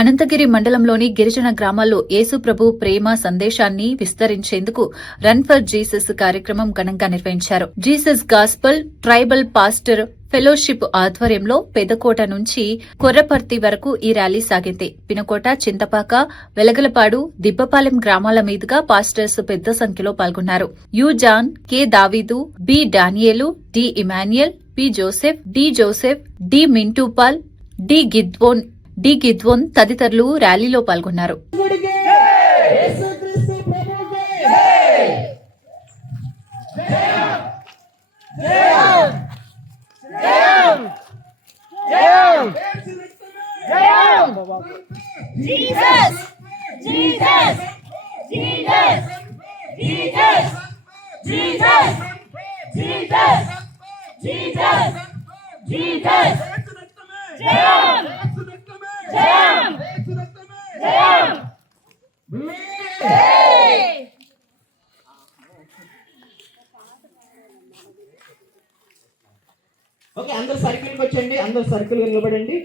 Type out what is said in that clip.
అనంతగిరి మండలంలోని గిరిజన గ్రామాల్లో యేసు ప్రభు ప్రేమ సందేశాన్ని విస్తరించేందుకు రన్ ఫర్ జీసస్ కార్యక్రమం ఘనంగా నిర్వహించారు. Jesus gospel tribal pastor fellowship ఆధ్వర్యంలో పెదకోట నుంచి కొర్రపర్తి వరకు ఈ ర్యాలీ సాగింది. పినకోట, చింతపాక, వెలగలపాడు, దిబ్బపాలెం గ్రామాల మీదుగా పాస్టర్స్ పెద్ద సంఖ్యలో పాల్గొన్నారు. U John, K Daveedu, B Danielu, D Emmanuel, P Joseph, D Joseph, D Mintupal, D Gidvon తదితరులు ర్యాలీలో పాల్గొన్నారు. ఓకే, అందరు సర్కిల్కి వచ్చండి, అందరు సర్కిల్ నిలబడండి.